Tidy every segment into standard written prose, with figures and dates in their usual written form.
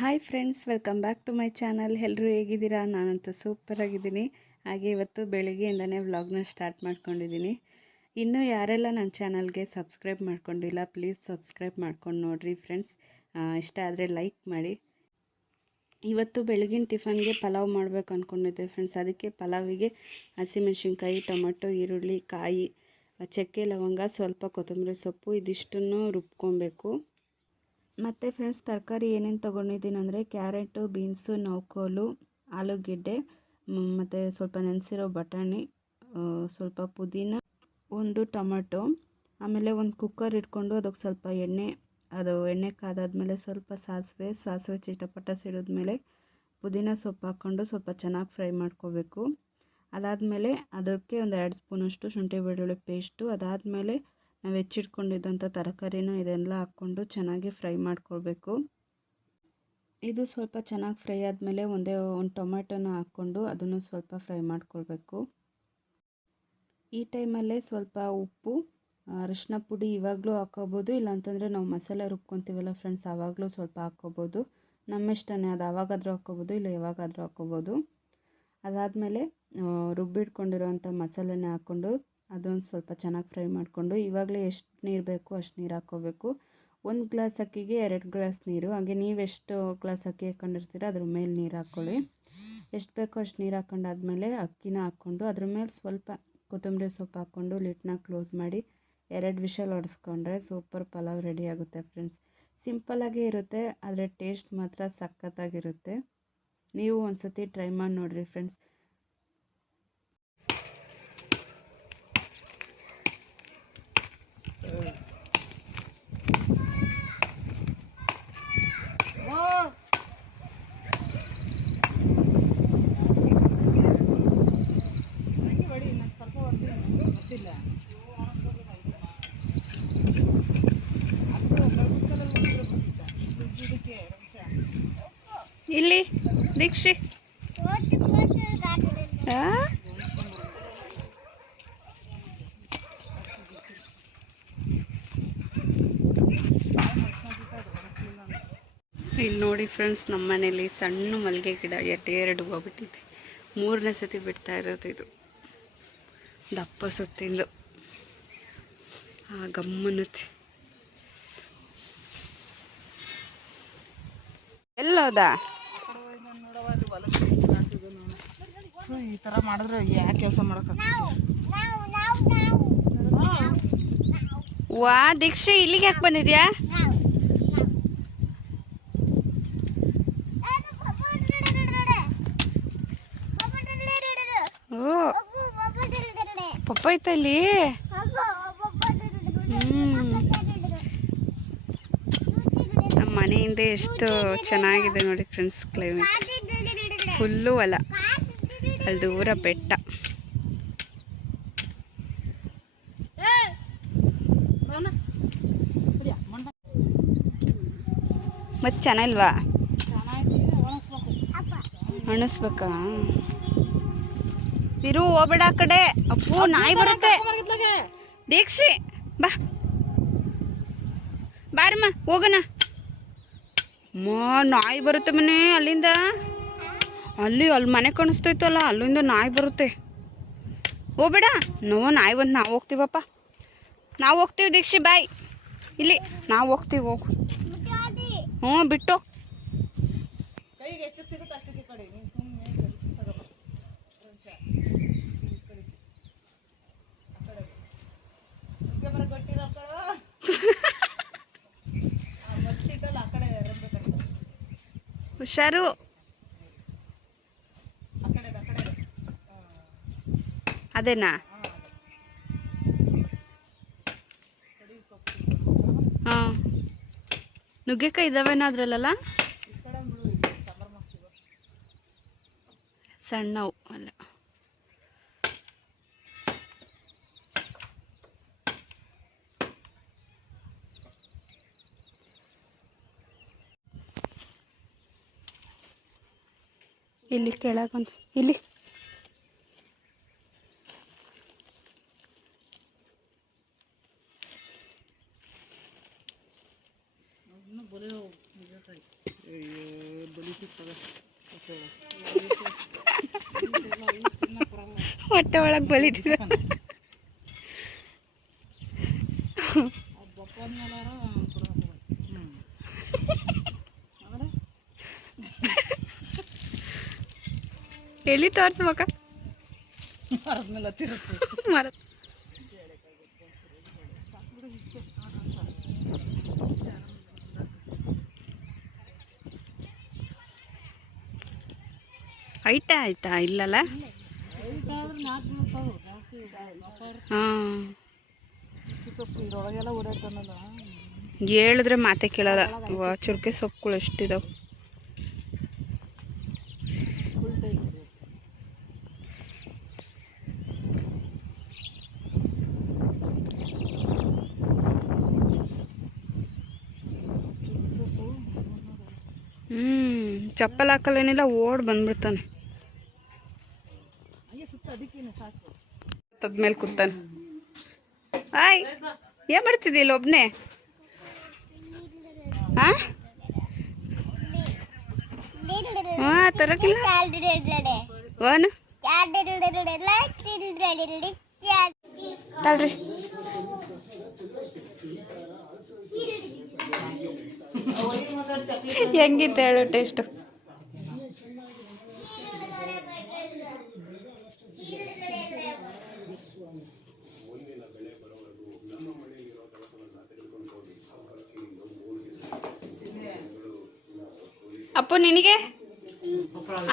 Hi friends, welcome back to my channel. ಎಲ್ಲರೂ ಹೇಗಿದ್ದೀರಾ? ನಾನಂತೂ ಸೂಪರಾಗಿದ್ದೀನಿ. ಹಾಗೆ ಇವತ್ತು ಬೆಳಿಗ್ಗೆಯಿಂದನೇ ವ್ಲಾಗ್ನ ಸ್ಟಾರ್ಟ್ ಮಾಡ್ಕೊಂಡಿದ್ದೀನಿ. ಇನ್ನೂ ಯಾರೆಲ್ಲ ನನ್ನ ಚಾನಲ್ಗೆ ಸಬ್ಸ್ಕ್ರೈಬ್ ಮಾಡ್ಕೊಂಡಿಲ್ಲ, ಪ್ಲೀಸ್ ಸಬ್ಸ್ಕ್ರೈಬ್ ಮಾಡ್ಕೊಂಡು ನೋಡಿರಿ ಫ್ರೆಂಡ್ಸ್. ಇಷ್ಟ ಆದರೆ ಲೈಕ್ ಮಾಡಿ. ಇವತ್ತು ಬೆಳಗಿನ ಟಿಫನ್ಗೆ ಪಲಾವ್ ಮಾಡಬೇಕು ಅಂದ್ಕೊಂಡಿದ್ದೆ ಫ್ರೆಂಡ್ಸ್. ಅದಕ್ಕೆ ಪಲಾವಿಗೆ ಹಸಿಮೆಣ್ಸಿನ್ಕಾಯಿ, ಟೊಮೆಟೊ, ಈರುಳ್ಳಿ, ಕಾಯಿ, ಚಕ್ಕೆ, ಲವಂಗ, ಸ್ವಲ್ಪ ಕೊತ್ತಂಬರಿ ಸೊಪ್ಪು ಇದಿಷ್ಟನ್ನು ರುಬ್ಕೊಬೇಕು. ಮತ್ತು ಫ್ರೆಂಡ್ಸ್, ತರಕಾರಿ ಏನೇನು ತೊಗೊಂಡಿದ್ದೀನಿ ಅಂದರೆ ಕ್ಯಾರೆಟು, ಬೀನ್ಸು, ನೌಕೋಲು, ಆಲೂಗೆಡ್ಡೆ, ಮತ್ತು ಸ್ವಲ್ಪ ನೆನೆಸಿರೋ ಬಟಾಣಿ, ಸ್ವಲ್ಪ ಪುದೀನ, ಒಂದು ಟೊಮೆಟೊ. ಆಮೇಲೆ ಒಂದು ಕುಕ್ಕರ್ ಇಟ್ಕೊಂಡು ಅದಕ್ಕೆ ಸ್ವಲ್ಪ ಎಣ್ಣೆ ಕಾದಾದ್ಮೇಲೆ ಸ್ವಲ್ಪ ಸಾಸಿವೆ ಚಿಟಪಟ ಸಿಡಿದ್ಮೇಲೆ ಪುದೀನ ಸೊಪ್ಪು ಹಾಕ್ಕೊಂಡು ಸ್ವಲ್ಪ ಚೆನ್ನಾಗಿ ಫ್ರೈ ಮಾಡ್ಕೋಬೇಕು. ಅದಾದಮೇಲೆ ಅದಕ್ಕೆ ಒಂದು 2 ಸ್ಪೂನಷ್ಟು ಶುಂಠಿ ಬೆಳ್ಳುಳ್ಳಿ ಪೇಸ್ಟು. ಅದಾದಮೇಲೆ ನಾವು ಹೆಚ್ಚಿಟ್ಕೊಂಡಿದ್ದಂಥ ತರಕಾರಿನ ಇದೆಲ್ಲ ಹಾಕ್ಕೊಂಡು ಚೆನ್ನಾಗಿ ಫ್ರೈ ಮಾಡ್ಕೊಳ್ಬೇಕು. ಇದು ಸ್ವಲ್ಪ ಚೆನ್ನಾಗಿ ಫ್ರೈ ಆದಮೇಲೆ ಒಂದು ಟೊಮೆಟೊನ ಹಾಕ್ಕೊಂಡು ಅದನ್ನು ಸ್ವಲ್ಪ ಫ್ರೈ ಮಾಡ್ಕೊಳ್ಬೇಕು. ಈ ಟೈಮಲ್ಲೇ ಸ್ವಲ್ಪ ಉಪ್ಪು, ಅರಿಶಿನ ಪುಡಿ ಇವಾಗಲೂ ಹಾಕ್ಕೋಬೋದು, ಇಲ್ಲಾಂತಂದರೆ ನಾವು ಮಸಾಲೆ ರುಬ್ಕೊತೀವಲ್ಲ ಫ್ರೆಂಡ್ಸ್, ಆವಾಗಲೂ ಸ್ವಲ್ಪ ಹಾಕ್ಕೋಬೋದು. ನಮ್ಮ ಇಷ್ಟನೇ, ಅದು ಆವಾಗಾದರೂ ಹಾಕ್ಕೋಬೋದು, ಇಲ್ಲ ಯಾವಾಗಾದರೂ ಹಾಕ್ಕೋಬೋದು. ಅದಾದಮೇಲೆ ರುಬ್ಬಿಟ್ಕೊಂಡಿರೋವಂಥ ಮಸಾಲೆನ ಹಾಕ್ಕೊಂಡು ಅದೊಂದು ಸ್ವಲ್ಪ ಚೆನ್ನಾಗಿ ಫ್ರೈ ಮಾಡಿಕೊಂಡು ಇವಾಗಲೇ ಎಷ್ಟು ನೀರು ಬೇಕು ಅಷ್ಟು ನೀರು ಹಾಕ್ಕೋಬೇಕು. 1 ಗ್ಲಾಸ್ ಅಕ್ಕಿಗೆ 2 ಗ್ಲಾಸ್ ನೀರು. ಹಾಗೆ ನೀವೆಷ್ಟು ಗ್ಲಾಸ್ ಅಕ್ಕಿ ಹಾಕ್ಕೊಂಡಿರ್ತೀರ ಅದ್ರ ಮೇಲೆ ನೀರು ಹಾಕ್ಕೊಳ್ಳಿ. ಎಷ್ಟು ಬೇಕೋ ಅಷ್ಟು ನೀರು ಹಾಕ್ಕೊಂಡಾದ್ಮೇಲೆ ಅಕ್ಕಿನ ಹಾಕ್ಕೊಂಡು ಅದ್ರ ಮೇಲೆ ಸ್ವಲ್ಪ ಕೊತ್ತಂಬರಿ ಸೊಪ್ಪು ಹಾಕ್ಕೊಂಡು ಲಿಡ್ನ ಕ್ಲೋಸ್ ಮಾಡಿ 2 ವಿಷಲ್ ಹೊಡೆಸ್ಕೊಂಡ್ರೆ ಸೂಪರ್ ಪಲಾವ್ ರೆಡಿ ಆಗುತ್ತೆ ಫ್ರೆಂಡ್ಸ್. ಸಿಂಪಲ್ಲಾಗೇ ಇರುತ್ತೆ, ಆದರೆ ಟೇಸ್ಟ್ ಮಾತ್ರ ಸಖತ್ತಾಗಿರುತ್ತೆ. ನೀವು ಒಂದು ಸತಿ ಟ್ರೈ ಮಾಡಿ ನೋಡಿರಿ ಫ್ರೆಂಡ್ಸ್. ಇಲ್ಲಿ ದೀಕ್ಷಿ ಇಲ್ಲಿ ನೋಡಿ ಫ್ರೆಂಡ್ಸ್, ನಮ್ಮ ಮನೇಲಿ ಸಣ್ಣ ಮಲ್ಲಿಗೆ ಗಿಡ 2 ಹೋಗ್ಬಿಟ್ಟಿದೆ. 3ನೇ ಸತಿ ಬಿಡ್ತಾ ಇರೋದು ಇದು. ದಪ್ಪ ಸುತ್ತಿಂದು ಗಮ್ಮನುತ್ತೆ. ಎಲ್ಲೋದ ಈ ಥರ ಮಾಡಿದ್ರೆ ಯಾಕೆ ಕೆಲಸ ಮಾಡೋಕೆ? ವಾ ದೀಕ್ಷಿ, ಇಲ್ಲಿಗೆ ಯಾಕೆ ಬಂದಿದ್ಯಾ? ಓ ಪಪ್ಪ ಐತಾ ಇಲ್ಲಿ? ನಮ್ಮ ಮನೆಯಿಂದ ಎಷ್ಟು ಚೆನ್ನಾಗಿದೆ ನೋಡಿ ಫ್ರೆಂಡ್ಸ್ ಕ್ಲೈಮೇಟ್. ಫುಲ್ಲು ಹೊಲ, ಅಲ್ಲಿ ದೂರ ಬೆಟ್ಟ. ಮತ್ತೆ ಚೆನ್ನಾಗಿಲ್ವಾ? ಅಣಿಸ್ಬೇಕಾ? ಇರು, ಹೋಗ್ಬೇಡ ಆ ಕಡೆ. ಅಪ್ಪು, ನಾಯಿ ಬರುತ್ತೆ. ದೀಕ್ಷಿ ಬಾ, ಬಾರಮ್ಮ ಹೋಗೋಣ. ನಾಯಿ ಬರುತ್ತೆ ಮನೆ ಅಲ್ಲಿಂದ. ಅಲ್ಲಿ ಮನೆ ಕಾಣಿಸ್ತೈತಲ್ಲ, ಅಲ್ಲಿಂದ ನಾಯಿ ಬರುತ್ತೆ. ಹೋಗ್ಬೇಡ. ನಾಯಿ ಬಂದು ನಾವು ಹೋಗ್ತೀವಪ್ಪ. ನಾವು ಹೋಗ್ತೀವಿ ದೀಕ್ಷಿ, ಬಾಯ್. ಇಲ್ಲಿ ನಾವು ಹೋಗ್ತೀವಿ, ಹೋಗು. ಹ್ಞೂ, ಬಿಟ್ಟು ಹುಷಾರು. ಅದೇನಾ? ಹಾಂ, ನುಗ್ಗೆಕಾಯಿ ಇದ್ದಾವೇನಾದ್ರಲ್ಲ? ಸಣ್ಣವು ಅಲ್ಲ. ಇಲ್ಲಿ ಕೆಳಗೊಂದು, ಇಲ್ಲಿ ಹೊಟ್ಟೆ ಒಳಗೆ ಬಲಿತಿದೆ. ಎಲ್ಲಿ ತೋರಿಸ್ಬೇಕ ಮರ ಆಯ್ತಾ ಇಲ್ಲಲ್ಲ. ಹಾಂ ಹೇಳಿದ್ರೆ ಮಾತೆ ಕೇಳಲ್ಲ. ಚುರ್ಕೆ ಸೊಪ್ಪುಗಳು ಎಷ್ಟಿದಾವೆ. ಚಪ್ಪಲ್ ಹಾಕಲ್ಲೇನಿಲ್ಲ, ಓಡ್ ಬಂದ್ಬಿಡ್ತಾನೆ. ಮೇಲೆ ಕೂತಾನೆ. ಆಯ್ ಏನ್ ಮಾಡ್ತಿದ್ದಿಲ್ಲ ಒಬ್ನೇ? ಹಾಂ ತರಕಿಲ್ಲ ಓನು ತಳ್ರಿ. ಹೆಂಗಿತ್ತು ಹೇಳು ಟೇಸ್ಟು? ಅಪ್ಪು ನಿನಗೆ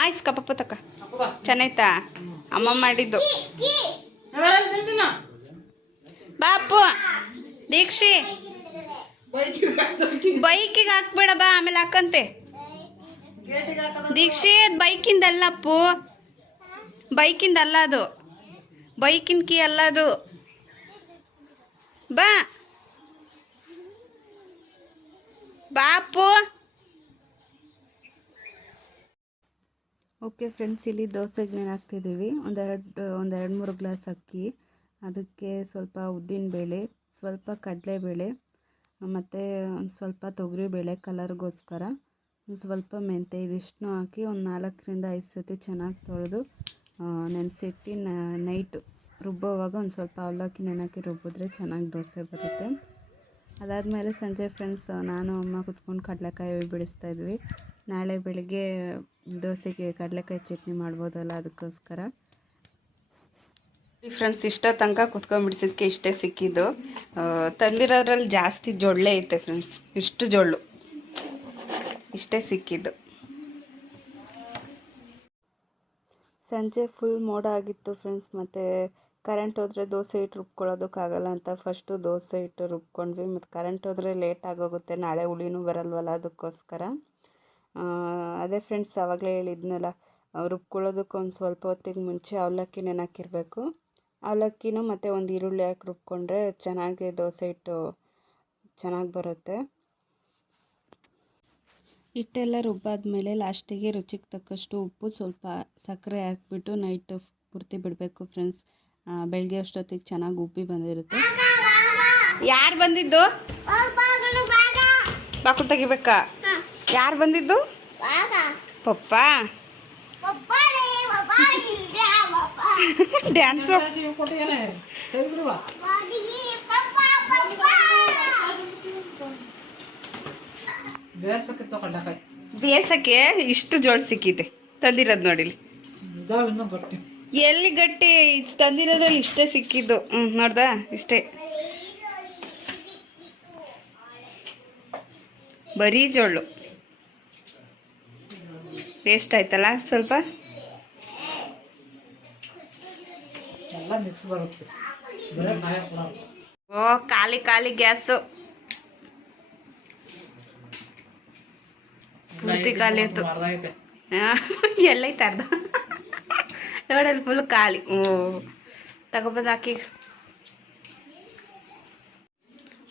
ಆಯ್ಸ್ಕ ಪಪ್ಪ ತಕ್ಕ ಚೆನ್ನಾಯ್ತಾ? ಅಮ್ಮ ಮಾಡಿದ್ದು. ಬಾ ಅಪ್ಪು. ದೀಕ್ಷಿ ಬೈಕಿಗೆ ಹಾಕ್ಬೇಡ, ಬಾ ಆಮೇಲೆ ಹಾಕಂತೆ. ದೀಕ್ಷಿ ಬೈಕಿಂದಲ್ಲ ಅಪ್ಪು, ಬೈಕಿಂದಲ್ಲ ಅದು, ಬೈಕಿನ ಕೀ ಅಲ್ಲ ಅದು. ಬಾ ಅಪ್ಪು. ಓಕೆ ಫ್ರೆಂಡ್ಸ್, ಇಲ್ಲಿ ದೋಸೆಗೆ ನೆನೆ ಹಾಕ್ತಿದ್ದೀವಿ. ಒಂದೆರಡು ಮೂರು ಗ್ಲಾಸ್ ಅಕ್ಕಿ, ಅದಕ್ಕೆ ಸ್ವಲ್ಪ ಉದ್ದಿನಬೇಳೆ, ಸ್ವಲ್ಪ ಕಡಲೆಬೇಳೆ, ಮತ್ತು ಒಂದು ಸ್ವಲ್ಪ ತೊಗರಿಬೇಳೆ ಕಲರ್ಗೋಸ್ಕರ, ಒಂದು ಸ್ವಲ್ಪ ಮೆಂತ್ಯ, ಇದಿಷ್ಟನ್ನು ಹಾಕಿ ಒಂದು 4ರಿಂದ 5 ಸತಿ ಚೆನ್ನಾಗಿ ತೊಳೆದು ನೆನೆಸಿಟ್ಟು ನೈಟು ರುಬ್ಬೋವಾಗ ಒಂದು ಸ್ವಲ್ಪ ಅವಲಕ್ಕಿ ನೆನೆಹಾಕಿ ರುಬ್ಬಿದ್ರೆ ಚೆನ್ನಾಗಿ ದೋಸೆ ಬರುತ್ತೆ. ಅದಾದಮೇಲೆ ಸಂಜೆ ಫ್ರೆಂಡ್ಸ್ ನಾನು ಅಮ್ಮ ಕುತ್ಕೊಂಡು ಕಡಲೆಕಾಯಿ ಬಿಡಿಸ್ತಾಯಿದ್ವಿ. ನಾಳೆ ಬೆಳಿಗ್ಗೆ ದೋಸೆಗೆ ಕಡಲೆಕಾಯಿ ಚಟ್ನಿ ಮಾಡ್ಬೋದಲ್ಲ, ಅದಕ್ಕೋಸ್ಕರ. ಫ್ರೆಂಡ್ಸ್ ಇಷ್ಟ ತನಕ ಕುತ್ಕೊಂಡು ಬಿಡಿಸಿದ್ಕೆ ಇಷ್ಟೇ ಸಿಕ್ಕಿದ್ದು. ತಂದಿರೋದ್ರಲ್ಲಿ ಜಾಸ್ತಿ ಜೊಳ್ಳೆ ಐತೆ ಫ್ರೆಂಡ್ಸ್, ಇಷ್ಟು ಜೊಳ್ಳು ಇಷ್ಟೇ ಸಿಕ್ಕಿದ್ದು. ಸಂಜೆ ಫುಲ್ ಮೋಡ ಆಗಿತ್ತು ಫ್ರೆಂಡ್ಸ್. ಮತ್ತು ಕರೆಂಟ್ ಹೋದರೆ ದೋಸೆ ಹಿಟ್ಟು ರುಬ್ಕೊಳ್ಳೋದಕ್ಕಾಗಲ್ಲ ಅಂತ ಫಸ್ಟು ದೋಸೆ ಹಿಟ್ಟು ರುಬ್ಕೊಂಡ್ವಿ. ಮತ್ತು ಕರೆಂಟ್ ಹೋದರೆ ಲೇಟ್ ಆಗೋಗುತ್ತೆ, ನಾಳೆ ಹುಳಿನೂ ಬರಲ್ವಲ್ಲ, ಅದಕ್ಕೋಸ್ಕರ. ಅದೇ ಫ್ರೆಂಡ್ಸ್ ಆವಾಗಲೇ ಹೇಳಿದ್ನಲ್ಲ, ರುಬ್ಕೊಳ್ಳೋದಕ್ಕೆ ಒಂದು ಸ್ವಲ್ಪ ಹೊತ್ತಿಗೆ ಮುಂಚೆ ಅವಲಕ್ಕಿ ನೆನೆಹಾಕಿರಬೇಕು. ಅವಲಕ್ಕಿನೂ ಮತ್ತು ಒಂದು ಈರುಳ್ಳಿ ಹಾಕಿ ರುಬ್ಕೊಂಡ್ರೆ ಚೆನ್ನಾಗಿ ದೋಸೆ ಹಿಟ್ಟು ಚೆನ್ನಾಗಿ ಬರುತ್ತೆ. ಹಿಟ್ಟೆಲ್ಲ ರುಬ್ಬಾದ್ಮೇಲೆ ಲಾಸ್ಟಿಗೆ ರುಚಿಗೆ ತಕ್ಕಷ್ಟು ಉಪ್ಪು, ಸ್ವಲ್ಪ ಸಕ್ಕರೆ ಹಾಕ್ಬಿಟ್ಟು ನೈಟ್ ಪೂರ್ತಿ ಬಿಡಬೇಕು ಫ್ರೆಂಡ್ಸ್. ಬೆಳಗ್ಗೆ ಅಷ್ಟೊತ್ತಿಗೆ ಚೆನ್ನಾಗಿ ಉಬ್ಬಿ ಬಂದಿರುತ್ತೆ. ಯಾರು ಬಂದಿದ್ದು? ಬಾಕು ತೆಗಿಬೇಕಾ? ಯಾರು ಬಂದಿದ್ದು? ಪಪ್ಪ ಡ್ಯಾನ್ಸು. ಬೇಸಕ್ಕೆ ಇಷ್ಟು ಜೋಳ ಸಿಕ್ಕಿದೆ ತಂದಿರೋದು ನೋಡಿಲಿ. ಎಲ್ಲಿ ಗಟ್ಟಿ ತಂದಿರೋದ್ರಲ್ಲಿ ಇಷ್ಟೇ ಸಿಕ್ಕಿದ್ದು. ನೋಡ್ದ ಇಷ್ಟೇ, ಬರೀ ಜೋಳು. ವೇಸ್ಟ್ ಆಯ್ತಲ್ಲ ಸ್ವಲ್ಪ. ಓ ಖಾಲಿ ಖಾಲಿ ಗ್ಯಾಸು ಪೂರ್ತಿ ಖಾಲಿ ಆಯ್ತು. ಎಲ್ಲೈತೆ ಅರ್ಧ ನೋಡಲ್ಲಿ ಫುಲ್ ಖಾಲಿ. ಓ ತಗೊಬಂದು ಹಾಕಿ.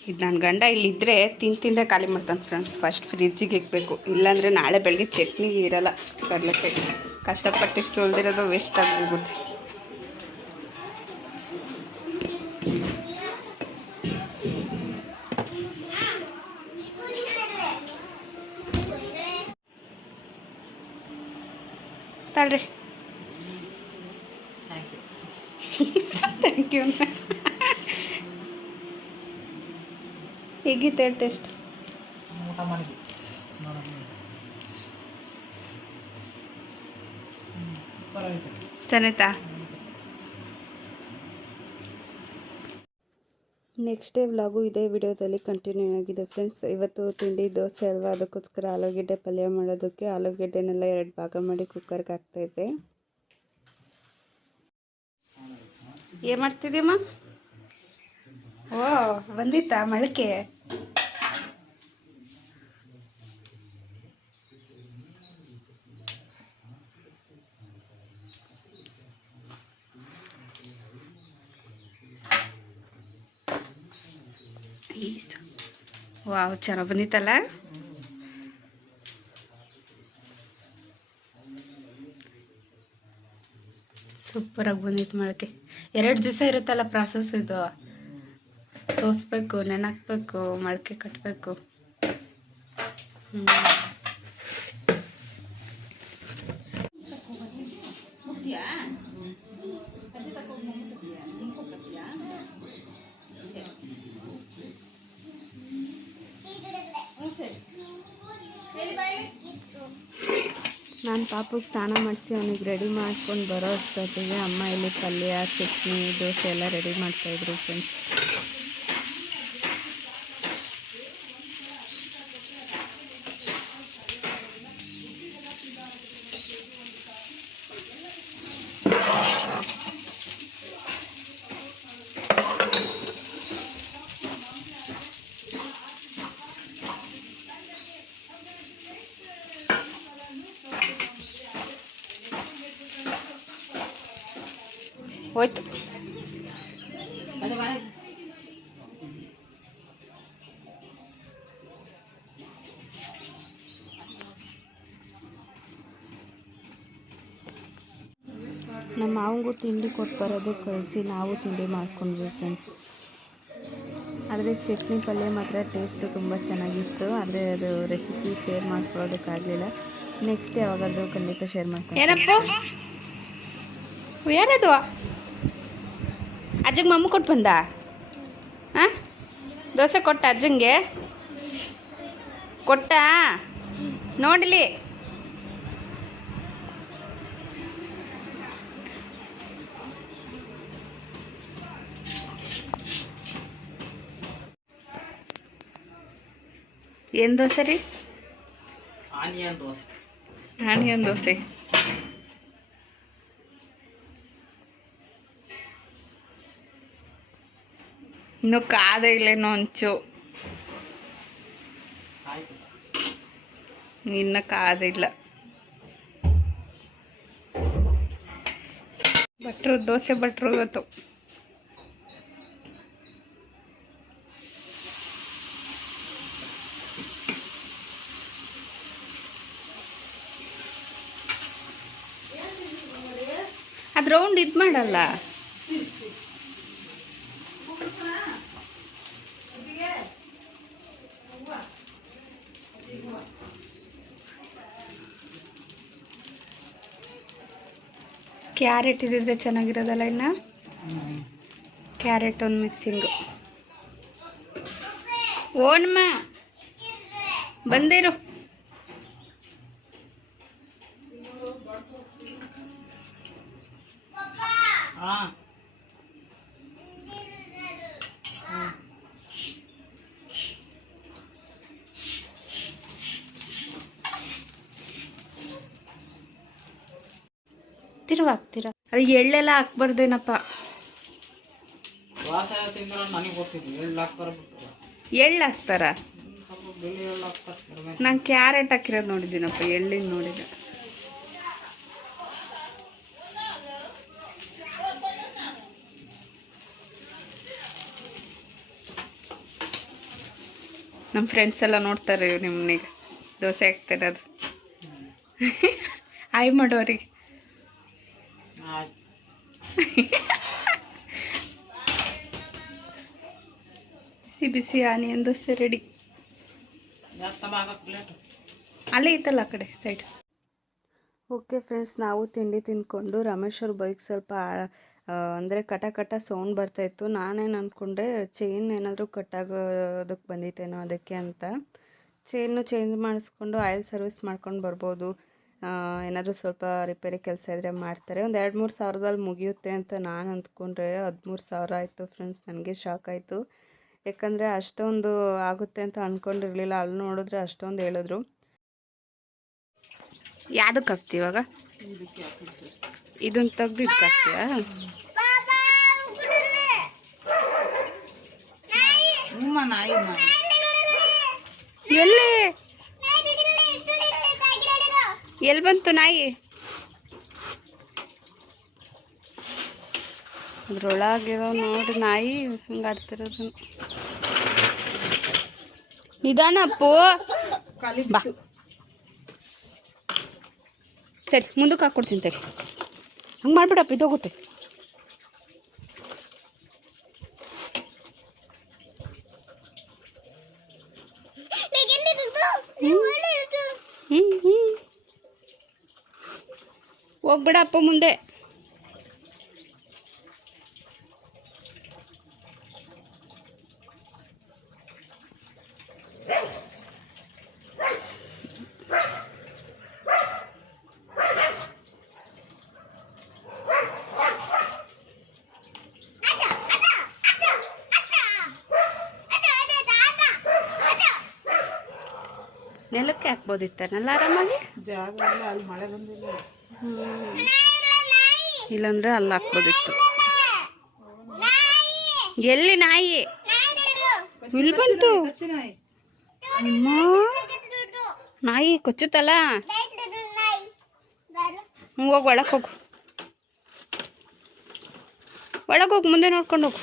ಇದು ನನ್ನ ಗಂಡ ಇಲ್ಲಿದ್ದರೆ ತಿಂದೆ ಖಾಲಿ ಮಾಡ್ತಾನೆ ಫ್ರೆಂಡ್ಸ್. ಫಸ್ಟ್ ಫ್ರಿಜ್ಜಿಗೆ ಇಕ್ಬೇಕು, ಇಲ್ಲಾಂದರೆ ನಾಳೆ ಬೆಳಗ್ಗೆ ಚಟ್ನಿಗೆ ಇರಲ್ಲ. ಕಡಲೆಕಾಯಿ ಕಷ್ಟಪಟ್ಟು ಸುಳ್ದಿರೋದು ವೇಸ್ಟ್ ಆಗೋಗುತ್ತೆ. ತಾಳ್ರಿ. Thank you. ಹೇಗಿತ್ತು ಟೇಸ್ಟ್? ಊಟ ಮಾಡಿದ್ವಿ ಚೆನ್ನಾಯ್ತಾ? ನೆಕ್ಸ್ಟ್ ಡೇ ವ್ಲಾಗು ಇದೇ ವಿಡಿಯೋದಲ್ಲಿ ಕಂಟಿನ್ಯೂ ಆಗಿದೆ ಫ್ರೆಂಡ್ಸ್. ಇವತ್ತು ತಿಂಡಿ ದೋಸೆ ಅಲ್ವಾ, ಅದಕ್ಕೋಸ್ಕರ ಆಲೂಗೆಡ್ಡೆ ಪಲ್ಯ ಮಾಡೋದಕ್ಕೆ ಆಲೂಗೆಡ್ಡೆನೆಲ್ಲ 2 ಭಾಗ ಮಾಡಿ ಕುಕ್ಕರ್ಗೆ ಹಾಕ್ತಾಯಿದ್ದೆ. ಏನು ಮಾಡ್ತಿದ್ದೀಮ್ಮ? ಓ, ಬಂದಿತ್ತಾ ಮೊಳಕೆ? ವಾವ್, ಚೆನ್ನಾಗಿ ಬಂದಿತ್ತಲ್ಲ. ಸೂಪರಾಗಿ ಬಂದಿತ್ತು ಮೊಳಕೆ. 2 ದಿವಸ ಇರುತ್ತಲ್ಲ ಪ್ರಾಸೆಸ್ ಇದು. ಸೋಸ್ಬೇಕು, ನೆನಾಕ್ಬೇಕು, ಮೊಳಕೆ ಕಟ್ಟಬೇಕು. ನಾನು ಪಾಪುಗೆ ಸ್ನಾನ ಮಾಡಿಸಿ ಅವನಿಗೆ ರೆಡಿ ಮಾಡ್ಕೊಂಡು ಬರೋ ಅಷ್ಟೊತ್ತಿಗೆ ಅಮ್ಮ ಇಲ್ಲಿ ಪಲ್ಯ, ಚಟ್ನಿ, ದೋಸೆ ಎಲ್ಲ ರೆಡಿ ಮಾಡ್ತಾಯಿದ್ರು ಫ್ರೆಂಡ್ಸ್. ಹೋಯ್ತು. ನಮ್ಮ ಮಾವಂಗೂ ತಿಂಡಿ ಕೊಟ್ಟು ಬರೋದು ಕಳಿಸಿ ನಾವು ತಿಂಡಿ ಮಾಡ್ಕೊಂಡ್ವಿ ಫ್ರೆಂಡ್ಸ್. ಆದರೆ ಚಟ್ನಿ ಪಲ್ಯ ಮಾತ್ರ ಟೇಸ್ಟು ತುಂಬ ಚೆನ್ನಾಗಿತ್ತು. ಆದರೆ ಅದು ರೆಸಿಪಿ ಶೇರ್ ಮಾಡ್ಕೊಳ್ಳೋದಕ್ಕಾಗಲಿಲ್ಲ. ನೆಕ್ಸ್ಟ್ ಯಾವಾಗಾದರೂ ಖಂಡಿತ ಶೇರ್ ಮಾಡ್ಕೊಂಡು. ಏನಪ್ಪ ಯಾರದು? ಅಜ್ಜಂಗೆ ಮಮ್ಮ ಕೊಟ್ಟು ಬಂದ? ಹಾಂ, ದೋಸೆ ಕೊಟ್ಟ ಅಜ್ಜಂಗೆ? ಕೊಟ್ಟ ನೋಡಲಿ. ಏನು ದೋಸೆ ರೀ? ಆನಿಯನ್ ದೋಸೆ. ಆನಿಯನ್ ದೋಸೆ. ಇನ್ನು ಕಾದೇ ಇಲ್ಲೇನೋ ಹಂಚು. ಇನ್ನು ಕಾದಿಲ್ಲ. ಭಟ್ರು ದೋಸೆ ಭಟ್ರು ಇವತ್ತು. ಅದು ರೌಂಡ್ ಇದು ಮಾಡಲ್ಲ. ಕ್ಯಾರೆಟ್ ಇದ್ದಿದ್ರೆ ಚೆನ್ನಾಗಿರೋದಲ್ಲ. ಇನ್ನು ಕ್ಯಾರೆಟ್ ಒಂದು ಮಿಸ್ಸಿಂಗು. ಓಣಮ್ಮ ಬಂದಿರು. ಹಾಂ, ತಿರುವಾಗ್ತೀರ. ಅದು ಎಳ್ಳೆಲ್ಲ ಹಾಕ್ಬಾರ್ದೇನಪ್ಪ. ನನಗೆ ಗೊತ್ತಿದ್ದು ಎಳ್ಳು ಹಾಕ್ತಾರೆ, ಎಳ್ಳು ಹಾಕ್ತಾರ? ಸ್ವಲ್ಪ ಬೆಳ್ಳಿ ಎಳ್ಳು ಹಾಕ್ತಾರೆ. ನಾನು ಕ್ಯಾರೆಟ್ ಹಾಕಿರೋದು ನೋಡಿದ್ದೀನಪ್ಪ, ಎಳ್ಳಿನ ನೋಡಿದ. ನಮ್ಮ ಫ್ರೆಂಡ್ಸ್ ಎಲ್ಲ ನೋಡ್ತಾರೆ ನಿಮ್ಮನಿಗೆ ದೋಸೆ ಹಾಕ್ತಿರೋದು. ಆಯ್ ಮಾಡೋರಿಗೆ. ಬಿಸಿ ಬಿಸಿ ಆನಿಯನ್ ದೋಸೆ ರೆಡಿ. ಅಲ್ಲೇ ಇತ್ತಲ್ಲ ಆ ಕಡೆ ಸೈಡ್. ಓಕೆ ಫ್ರೆಂಡ್ಸ್, ನಾವು ತಿಂಡಿ ತಿಂದ್ಕೊಂಡು ರಮೇಶ್ ಅವ್ರ ಬೈಕ್ ಸ್ವಲ್ಪ ಅಂದರೆ ಕಟ ಕಟ ಸೌಂಡ್ ಬರ್ತಾಯಿತ್ತು. ನಾನೇನು ಅಂದ್ಕೊಂಡೆ ಚೈನ್ ಏನಾದರೂ ಕಟ್ಟಾಗೋದಕ್ಕೆ ಬಂದಿತ್ತೇನೋ ಅದಕ್ಕೆ ಅಂತ. ಚೈನು ಚೇಂಜ್ ಮಾಡಿಸ್ಕೊಂಡು ಆಯಿಲ್ ಸರ್ವಿಸ್ ಮಾಡ್ಕೊಂಡು ಬರ್ಬೋದು. ಏನಾದರೂ ಸ್ವಲ್ಪ ರಿಪೇರಿ ಕೆಲಸ ಇದ್ದರೆ ಮಾಡ್ತಾರೆ. ಒಂದು 2-3 ಸಾವಿರದಲ್ಲಿ ಮುಗಿಯುತ್ತೆ ಅಂತ ನಾನು ಅಂದ್ಕೊಂಡ್ರೆ 13,000 ಆಯಿತು ಫ್ರೆಂಡ್ಸ್. ನನಗೆ ಶಾಕ್ ಆಯಿತು. ಯಾಕಂದರೆ ಅಷ್ಟೊಂದು ಆಗುತ್ತೆ ಅಂತ ಅಂದ್ಕೊಂಡಿರಲಿಲ್ಲ. ಅಲ್ಲಿ ನೋಡಿದ್ರೆ ಅಷ್ಟೊಂದು ಹೇಳಿದ್ರು. ಯಾವುದಕ್ಕೆ ಹಾಕ್ತೀವಿ ಇವಾಗ? ಇದನ್ನು ತೆಗ್ದು ಇದಕ್ಕೆ ಹಾಕ್ತೀಯಾ? ಎಲ್ಲಿ ಬಂತು ನಾಯಿ? ಅದ್ರೊಳಗಿರೋ ನೋಡಿ ನಾಯಿ ಹಿಂಗೆ ಆಡ್ತಿರೋದು. ನಿಧಾನ ಅಪ್ಪು, ಬಾ. ಸರಿ, ಮುಂದಕ್ಕೆ ಹಾಕ್ಕೊಡ್ತೀನಿ ಸರಿ. ಹಂಗೆ ಮಾಡ್ಬಿಡಪ್ಪ, ಇದೋಗುತ್ತೆ. ಹೋಗ್ಬಿಡಪ್ಪ ಮುಂದೆ. ನೆಲಕ್ಕೆ ಹಾಕ್ಬೋದಿತ್ತಾನಲ್ಲ ಆರಾಮಾಗಿ. ಜಾಗ ಇಲ್ಲ, ಅಲ್ಲಿ ಮಳೆ ಬಂದಿಲ್ಲ. ಇಲ್ಲಾಂದ್ರೆ ಅಲ್ಲಿ ಹಾಕ್ಬೋದಿತ್ತು. ಎಲ್ಲಿ ನಾಯಿ? ಇಲ್ಲಿ ಬಂತು. ಅಮ್ಮ, ನಾಯಿ ಕೊಚ್ಚುತ್ತಲ್ಲ. ಹೋಗು, ಒಳಗೆ ಹೋಗು, ಒಳಗೆ ಹೋಗು, ಮುಂದೆ ನೋಡ್ಕೊಂಡು ಹೋಗು.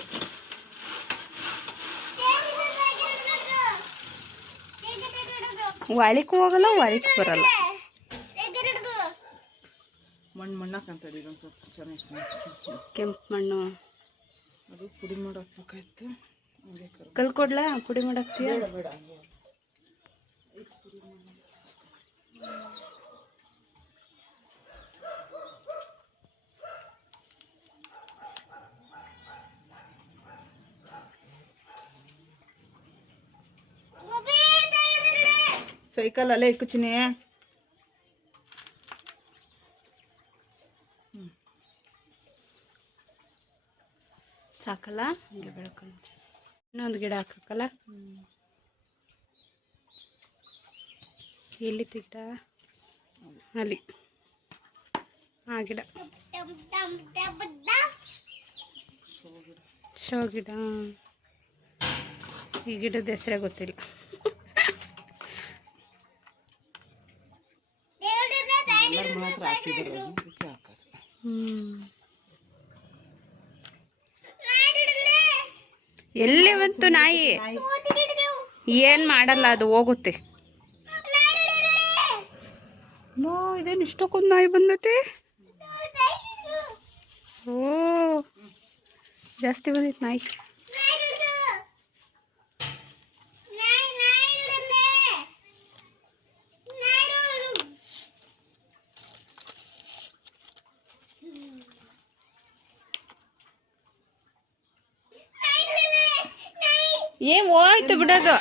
ಒಳಕ್ಕೆ ಹೋಗಲ್ಲ, ಒಳಕ್ಕೆ ಬರಲ್ಲ. ಮಣ್ಣಾಕಂತಡಿ ಒಂದು ಸ್ವಲ್ಪ ಚೆನ್ನಾಗಿ. ಕೆಂಪು ಮಣ್ಣು ಅದು ಪುಡಿ ಮಾಡಾಕ್ಬೇಕಾಯ್ತು. ಕಲ್ ಕೊಡ್ಲಾ? ಪುಡಿ ಮಾಡಾಕ್ತೀಯ? ಬೇಡ. ಸೈಕಲ್ ಅಲ್ಲೇ ಇಕ್ಕುಚಿನಿ. ಸಾಕಲ್ಲ? ಹಂಗೆ ಬೆಳ್ಕೊಂಡು ಇನ್ನೊಂದು ಗಿಡ ಹಾಕಕ್ಕಲ್ಲ? ಎಲ್ಲಿ ಗಿಡ? ಅಲ್ಲಿ ಆ ಗಿಡ ಶೋ ಗಿಡ. ಈ ಗಿಡದ ಹೆಸರೇ ಗೊತ್ತಿಲ್ಲ. ಮಾತ್ರ ಹಾಕಿದ್ರು. ಎಲ್ಲಿ ಬಂತು ನಾಯಿ? ಏನು ಮಾಡಲ್ಲ, ಅದು ಹೋಗುತ್ತೆ. ಇದೇನು ಇಷ್ಟಕ್ಕೊಂದು ನಾಯಿ ಬಂದತೆ? ಓ, ಜಾಸ್ತಿ ಬಂದಿತ್ತು ನಾಯಿ. ಏನ್ ಹೋಯ್ತು ಬಿಡೋದು,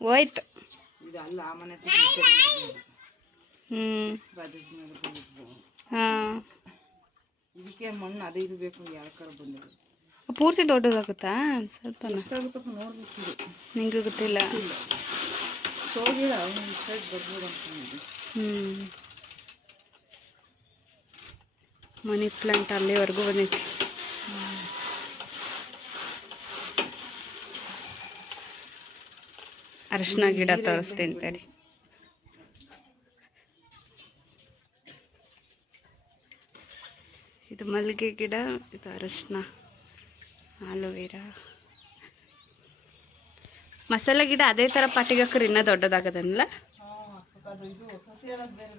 ಹೋಯ್ತು. ಹಾಂ, ಇದಕ್ಕೆ ಮಣ್ಣು ಅದೇ ಇದು ಬೇಕು. ಯಾಕರ ಬಂದಿದೆ ಪೂರ್ತಿ ದೊಡ್ಡದಾಗುತ್ತಾ? ಸ್ವಲ್ಪ ನೋಡ್ಬೇಕು, ನಿಂಗೆ ಗೊತ್ತಿಲ್ಲ. ಮನಿ ಪ್ಲಾಂಟ್ ಅಲ್ಲಿವರೆಗೂ ಬಂದೈತಿ. ಅರಿಶಿನ ಗಿಡ ತೋರಿಸ್ತೀನಿ ತಡಿ. ಇದು ಮಲ್ಲಿಗೆ ಗಿಡ, ಇದು ಅರಿಶಿನ, ಆಲೋವೆರಾ, ಮಸಾಲೆ ಗಿಡ ಅದೇ ಥರ ಪಾಟಿಗೆ ಹಾಕ್ರೆ ಇನ್ನೂ ದೊಡ್ಡದಾಗದಲ್ಲ. ಇದು ಸಸಿ ಬೇರೆ